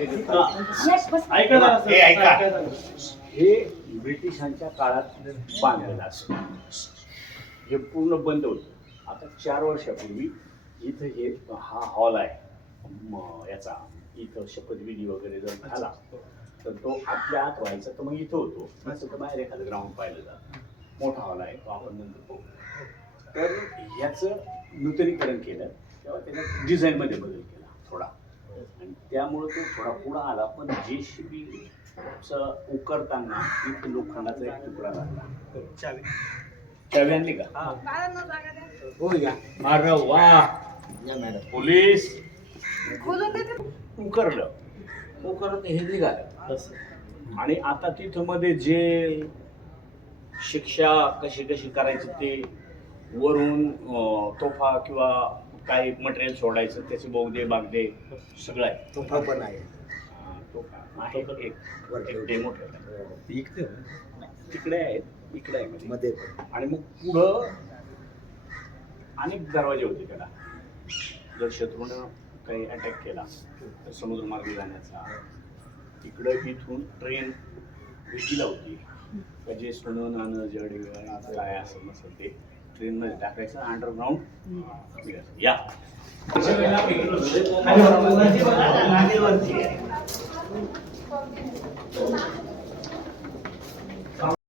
ऐका जरा, सर. हे ऐका. ऐका जरा. हे ब्रिटिशांच्या काळात बांधलेलं असं हे पूर्ण बंद होतं. आता चार वर्षापूर्वी इथं हे हा हॉल आहे. म- याचा इथं शपथविधी वगैरे जर झाला तर तो आपल्या आत व्हायचा. तर मग इथं होतो. नसेल तर बाहेर एखादं ग्राउंड पाहिलं जातं. मोठा हॉल आहे तो आपण नंतर पाहू तर ह्याचं नूतनीकरण केलं तेव्हा त्याच्यात डिझाईनमध्ये बदल केला थोडा. आणि त्यामुळं तो थोडा पुढं आला. पण जे शिबी उकरताना इथे लोखंडाचा एक तुकडा लागला. चावी. चावी आणली का? हा. हो या अरे वा. या मॅडम. पोलीस. उकरलं. उकरत हे निघालं. बस. आणि आता तिथं मध्ये जे शिक्षा कशी कशी करायची ते वरून तोफा किंवा काही मटेरियल सोडायचं त्याचे बोगदे बागदे सगळं आहे. तुफा पण आहे. तो आहे. एक डेमो ठेवला. इकडे तिकडे आहेत इकडे आहे मध्ये. मध्ये पण. आणि मग पुढं अनेक दरवाजे होते त्याला. जर शत्रूनं काही अटॅक केला तर समुद्रमार्गे जाण्याचा. इकडं इथून ट्रेन भीतीला होती. का जे सोनं नाणं जड काय असं नसेल ते. ट्रेनमध्ये टाकायचं अंडरग्राऊंड या.